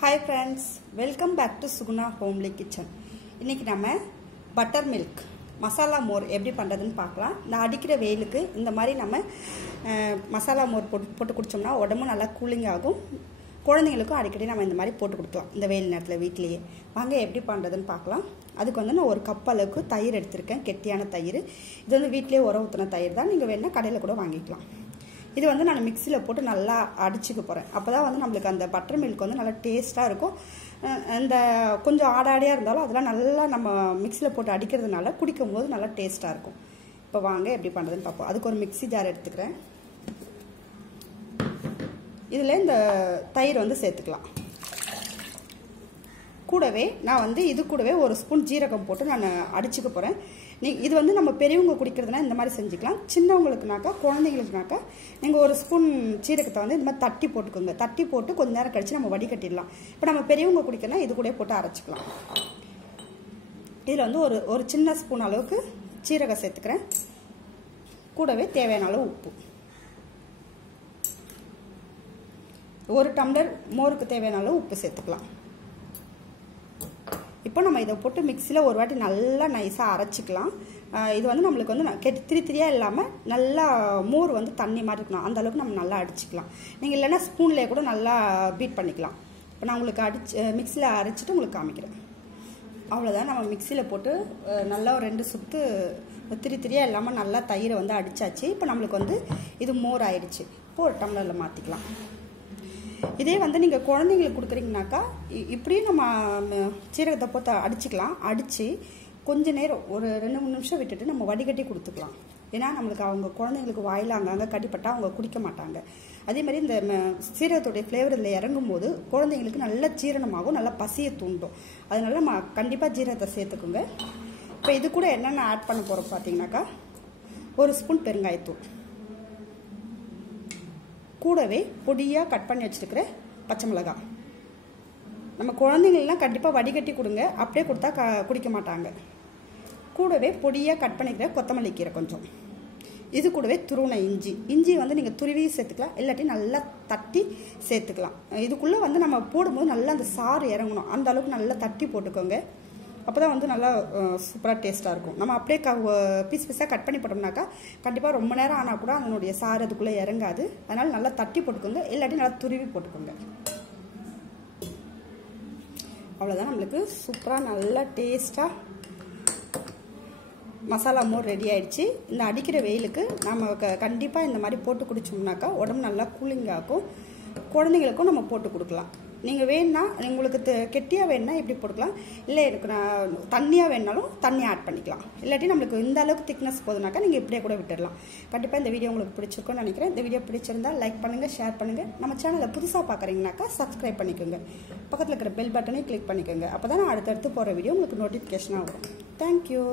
Hi friends, welcome back to Suguna Homely Kitchen. இன்னைக்கு நம்ம butter milk masala மோர் எப்படி பண்றதுன்னு பார்க்கலாம். நான் அடிக்கிற வெயிலுக்கு இந்த மாதிரி நம்ம மசாலா மோர் போட்டு குடிச்சோம்னா உடம்பு நல்லா கூலிங் ஆகும். குழந்தைகளுக்கும் அடிக்கடி நம்ம இந்த மாதிரி போட்டு கொடுக்கலாம் இந்த வெயில் நேரத்துல வீட்லயே. வாங்க எப்படி பண்றதுன்னு பார்க்கலாம். அதுக்கு வந்து நான் ஒரு கப் அளவுக்கு தயிர் எடுத்துர்க்கேன், கெட்டியான தயிர். இது வந்து வீட்லயே உர ஊத்துன தயிர் தான், நீங்க வேணா கடையில கூட வாங்கிக்கலாம். இது வந்து நான் மிக்ஸில போட்டு நல்லா அடிச்சுக்க போறேன். அப்பதான் வந்து நமக்கு அந்த பட்டர் மில்க் வந்து நல்லா டேஸ்டா இருக்கும். அந்த கொஞ்சம் ஆடாடியா இருந்தாலும் அதெல்லாம் நல்லா நம்ம மிக்ஸில போட்டு அடிக்கிறதுனால குடிக்கும்போது நல்லா டேஸ்டா இருக்கும். இப்போ வாங்க எப்படி பண்றதுன்னு பாப்போம். அதுக்கு ஒரு மிக்ஸி ஜார் எடுத்துக்கிறேன். இதுல இந்த தயிர் வந்து சேர்த்துக்கலாம். கூடவே நான் வந்து இது கூடவே ஒரு ஸ்பூன் ஜீரகம் போட்டு நான் அடிச்சுக்க போறேன். இது வந்து நம்ம பெரியவங்க குடிக்கிறதுனா இந்த மாதிரி செஞ்சுக்கலாம். சின்னவங்களுக்குனாக்கா குழந்தைகளுக்குனாக்கா நீங்க ஒரு ஸ்பூன் ஜீரகத்தை வந்து இந்த மாதிரி தட்டி போட்டுக்கோங்க. தட்டி போட்டு கொஞ்ச நேரம் கழிச்சு நம்ம வடிகட்டிடலாம். இப்போ நம்ம பெரியவங்க குடிக்கனா இது கூட போட்டு அரைச்சுக்கலாம். இதுல வந்து ஒரு சின்ன ஸ்பூன் அளவுக்கு ஜீரகம் சேர்த்துக்கிறேன். கூடவே தேவையான அளவு உப்பு. ஒரு டம்ளர் மோருக்கு தேவையான அளவு உப்பு சேர்த்துக்கலாம். இப்போ நம்ம இதை போட்டு மிக்ஸில ஒரு வாட்டி நல்லா நைஸா அரைச்சிக்கலாம். இது வந்து நமக்கு வந்து திரியா இல்லாம நல்லா மோர் வந்து தண்ணி மாதிரி இருக்கணும். அந்த அளவுக்கு நம்ம நல்லா அடிச்சுக்கலாம். நீங்க இல்லனா ஸ்பூன்லயே கூட நல்லா பீட் பண்ணிக்கலாம். இப்போ நான் உங்களுக்கு மிக்ஸில அரைச்சிட்டு உங்களுக்கு காமிக்கிறேன். அவ்வளவுதான், நம்ம மிக்ஸில போட்டு நல்லா ஒரு 2 சுத்து திரியா இல்லாம நல்லா தயிரை வந்து அடிச்சாச்சு. இப்போ நமக்கு வந்து இது மோர் ஆயிடுச்சு. இப்போ ஒரு டம்ளர்ல மாத்திக்கலாம். இதே வந்து நீங்க குழந்தைகளுக்கு கொடுக்குறீங்கனாக்கா இப்படியே நம்ம சீரகத்தை போட்டு அடிச்சுக்கலாம். அடிச்சு கொஞ்ச நேரம் ஒரு 2-3 நிமிஷம் விட்டுட்டு நம்ம வடிகட்டி கொடுத்துக்கலாம். ஏன்னா நமக்கு அவங்க குழந்தைங்களுக்கு வாயில அங்கங்க கடிப்பட்டா அவங்க குடிக்க மாட்டாங்க. அதே மாதிரி இந்த சீரகத்தோட ஃப்ளேவர் இதில் இறங்கும் போது குழந்தைங்களுக்கு நல்ல ஜீரணமாகும், நல்லா பசியை தூண்டும். அதனால நம்ம கண்டிப்பா ஜீரகத்தை சேர்த்துக்குங்க. இப்போ இது கூட என்னென்ன ஆட் பண்ண போறோம் பார்த்தீங்கன்னாக்கா ஒரு ஸ்பூன் பெருங்காயத்தூள், கூடவே பொடியா கட் பண்ணி வச்சிருக்கிற பச்சை மிளகாய். நம்ம குழந்தைங்களெல்லாம் கண்டிப்பா வடிகட்டி கொடுங்க, அப்படியே கொடுத்தா குடிக்க மாட்டாங்க. கூடவே பொடியா கட் பண்ணிக்கிற கொத்தமல்லி கீரை கொஞ்சம். இது கூடவே துருவின இஞ்சி வந்து நீங்க துருவி சேர்த்துக்கலாம், இல்லாட்டி நல்லா தட்டி சேர்த்துக்கலாம். இதுக்குள்ள வந்து நம்ம போடும்போது நல்லா அந்த சாறு இறங்கணும், அந்த அளவுக்கு நல்லா தட்டி போட்டுக்கோங்க. அப்பதான் வந்து நல்லா சூப்பரா டேஸ்டா இருக்கும். நம்ம அப்படியே பீஸா கட் பண்ணி போட்டோம்னாக்கா கண்டிப்பா ரொம்ப நேரம் ஆனா கூட அதனுடைய சாறு அதுக்குள்ள இறங்காது. அதனால நல்லா தட்டி போட்டுக்கோங்க, இல்லாட்டி நல்லா துருவி போட்டுக்கோங்க. அவ்வளவுதான், நம்மளுக்கு சூப்பரா நல்லா டேஸ்டா மசாலா மோர் ரெடி ஆயிடுச்சு. இந்த அடிக்கிற வெயிலுக்கு நம்ம கண்டிப்பா இந்த மாதிரி போட்டு குடிச்சோம்னாக்கா உடம்பு நல்லா கூலிங் ஆகும். குழந்தைங்களுக்கும் நம்ம போட்டு கொடுக்கலாம். நீங்க வேணா உங்களுக்கு கெட்டியா வேணா இப்படி போட்டுக்கலாம், இல்லை எனக்கு நான் தண்ணியா வேணாலும் தண்ணி ஆட் பண்ணிக்கலாம். இல்லாட்டி நம்மளுக்கு இந்த அளவுக்கு திக்னஸ் போதுனாக்கா நீங்க இப்படியே கூட விட்டுடலாம். கண்டிப்பா இந்த வீடியோ உங்களுக்கு பிடிச்சிருக்கும்னு நினைக்கிறேன். இந்த வீடியோ பிடிச்சிருந்தா லைக் பண்ணுங்க, ஷேர் பண்ணுங்க. நம்ம சேனலை புதுசா பாக்குறீங்கன்னாக்கா சப்ஸ்கிரைப் பண்ணிக்கோங்க. பக்கத்துல இருக்கிற பெல் பட்டனை கிளிக் பண்ணிக்கோங்க. அப்பதான் நான் அடுத்தடுத்து போற வீடியோ உங்களுக்கு நோட்டிபிகேஷனா வரும். தேங்க்யூ.